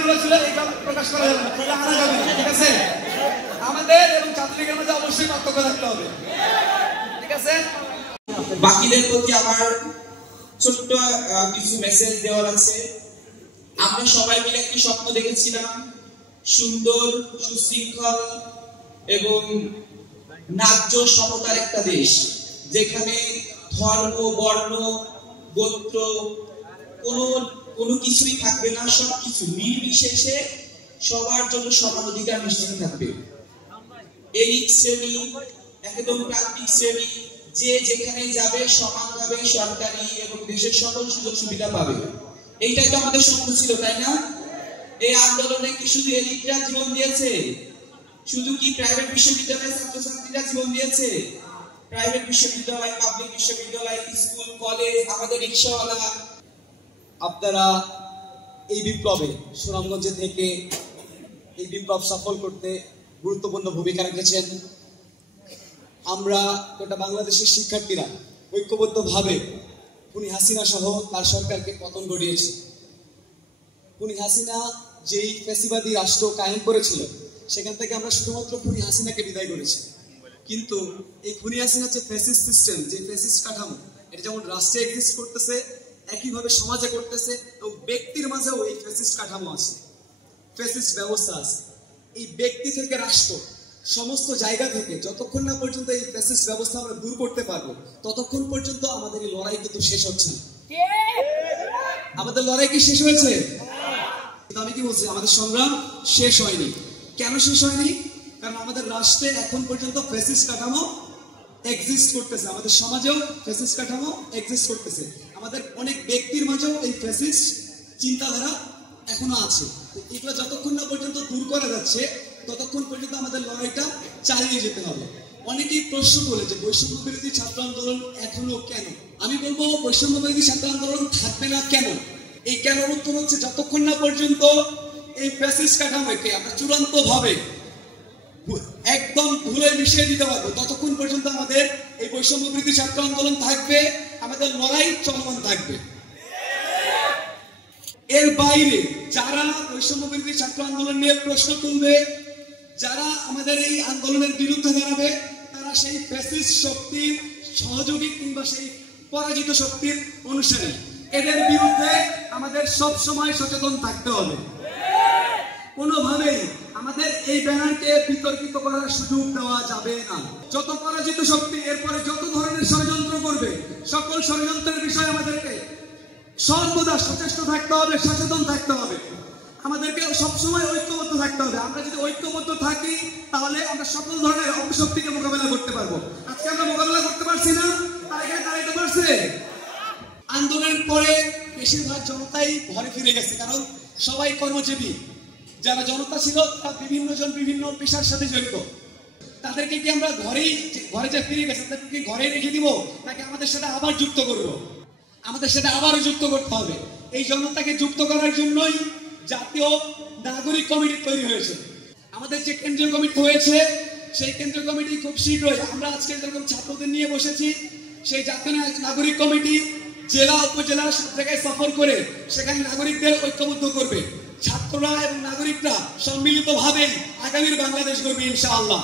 গানগুলো ছিল এটা প্রকাশ করা যাবে না, এটা আনা যাবে না, ঠিক আছে? আমাদের এবং ছাত্রলীগের মধ্যে অবশ্যই পার্থক্য থাকতে হবে, ঠিক আছে? বাকিদের প্রতি আমার ছোট্ট কিছু মেসেজ দেওয়ার আছে। আমরা সবাই মিলে একটি স্বপ্ন দেখেছিলাম, সুন্দর, সুশৃঙ্খল এবং ন্যায্য সমতার একটা দেশ, যেখানে ধর্ম, বর্ণ, গোত্র কোনো কিছুই থাকবে না, সবকিছু নির্বিশেষে সবার জন্য সমান অধিকার নিশ্চিত থাকবে। এলিট শ্রেণী, একদম প্রান্তিক শ্রেণী, যে যেখানে যাবে সমানভাবে সরকারি এবং দেশের সকল সুযোগ সুবিধা পাবে। এইটাই তো আমাদের স্বপ্ন ছিল, তাই না? এই আন্দোলনে কি শুধু এলিটরা জীবন দিয়েছে? শুধু কি প্রাইভেট বিশ্ববিদ্যালয়ের ছাত্রছাত্রীরা জীবন দিয়েছে? প্রাইভেট বিশ্ববিদ্যালয়, পাবলিক বিশ্ববিদ্যালয়, স্কুল, কলেজ, আমাদের রিক্সাওয়ালা। আপনারা এই বিপ্লবে সুনামগঞ্জ থেকে এই বিপ্লব সফল করতে গুরুত্বপূর্ণ ভূমিকা রেখেছেন। আমরা গোটা বাংলাদেশের শিক্ষার্থীরা ঐক্যবদ্ধভাবে খুনি হাসিনা সহ তার সরকারকে পতন ঘটিয়েছি। খুনি হাসিনা যেই ফ্যাসিবাদী রাষ্ট্র কায়েম করেছিল, সেখান থেকে আমরা শুধুমাত্র খুনি হাসিনাকে বিদায় করেছি। কিন্তু এই খুনি হাসিনার যে ফ্যাসিস্ট সিস্টেম, যে ফ্যাসিস্ট কাঠামো, এটা যেমন রাষ্ট্রে এক্সিস্ট করতেছে, একইভাবে সমাজে করতেছে, এবং ব্যক্তির মাঝেও এই ফ্যাসিস্ট কাঠামো আছে, ফ্যাসিস্ট ব্যবস্থা আছে। এই ব্যক্তি থেকে রাষ্ট্র, সমস্ত জায়গা থেকে যতক্ষণ না পর্যন্ত এই ফ্যাসিস্ট ব্যবস্থা আমরা দূর করতে পারবো, ততক্ষণ পর্যন্ত আমাদের এই লড়াই কিন্তু শেষ হচ্ছে না। আমাদের লড়াই কি শেষ হয়েছে? আমি কি বলছি, আমাদের সংগ্রাম শেষ হয়নি। কেন শেষ হয়নি? কারণ আমাদের রাষ্ট্রে এখন পর্যন্ত ফ্যাসিস্ট কাঠামো এক্সিস্ট করতেছে, আমাদের সমাজেও ফ্যাসিস্ট কাঠামো এক্সিস্ট করতেছে, আমাদের অনেক ব্যক্তির মাঝেও এই ফ্যাসিস্ট চিন্তাধারা এখনো আছে। এগুলো যতক্ষণ না পর্যন্ত দূর করা যাচ্ছে, ততক্ষণ পর্যন্ত আমাদের লড়াইটা চালিয়ে যেতে হবে। অনেকেই প্রশ্ন করে যে বৈষম্য বিরোধী ছাত্র আন্দোলন এখনো কেন? আমি বলবো বৈষম্য বিরোধী ছাত্র আন্দোলন থাকবে না কেন? এই কেন উত্তর হচ্ছে, যতক্ষণ না পর্যন্ত এই ফ্যাসিস্ট কাঠামোকে আমরা চূড়ান্ত ভাবে একদম ধুলে মিশিয়ে দিতে পারবো, ততক্ষণ পর্যন্ত আমাদের এই বৈষম্য বিরোধী ছাত্র আন্দোলন থাকবে, আমাদের লড়াই চলমান থাকবে। এর বাইরে যারা বৈষম্য বিরোধী ছাত্র আন্দোলন নিয়ে প্রশ্ন তুলবে, যারা আমাদের এই আন্দোলনের বিরুদ্ধে দাঁড়াবে, তারা সেই ফ্যাসিস্ট শক্তির সহযোগী কিংবা সেই পরাজিত শক্তির অনুসারী। এদের বিরুদ্ধে আমাদের সব সময় সচেতন থাকতে হবে। কোনোভাবেই আমাদের এই ব্যানারকে বিতর্কিত করার সুযোগ দেওয়া যাবে না। যত পরাজিত শক্তি এরপরে যত ধরনের ষড়যন্ত্র করবে, সকল ষড়যন্ত্রের বিষয়ে আমাদেরকে সর্বদা সচেষ্ট থাকতে হবে, সচেতন থাকতে হবে। আমাদেরকে সবসময় ঐক্যবদ্ধ থাকতে হবে। আমরা যদি ঐক্যবদ্ধ থাকি, তাহলে আমরা সকল ধরনের অপশক্তিকে মোকাবেলা করতে পারবো। আজকে আমরা মোকাবেলা করতে পারছি না, তারা এখানে দাঁড়াইতে পারছে। আন্দোলনের পরে বেশিরভাগ জনতাই ঘরে ফিরে গেছে, কারণ সবাই কর্মজীবী। যারা জনতা ছিল তারা বিভিন্ন জন বিভিন্ন পেশার সাথে জড়িত। তাদেরকে কি আমরা ঘরে যে ফিরে গেছে তাদেরকে কি ঘরে রেখে দিব, নাকি আমাদের সাথে আবার যুক্ত করব? আমাদের সাথে আবারও যুক্ত করতে হবে। এই জনতাকে যুক্ত করার জন্যই জাতীয় নাগরিক কমিটি তৈরি হয়েছে। আমাদের যে কেন্দ্রীয় কমিটি হয়েছে, সেই কেন্দ্রীয় কমিটি খুব শীঘ্রই, আমরা আজকে যেরকম ছাত্রদের নিয়ে বসেছি, সেই জাতীয় নাগরিক কমিটি জেলা উপজেলা সব জায়গায় সফর করে সেখানে নাগরিকদের ঐক্যবদ্ধ করবে। ছাত্ররা এবং নাগরিকরা সম্মিলিতভাবে আগামীর বাংলাদেশ গড়বে ইনশাআল্লাহ।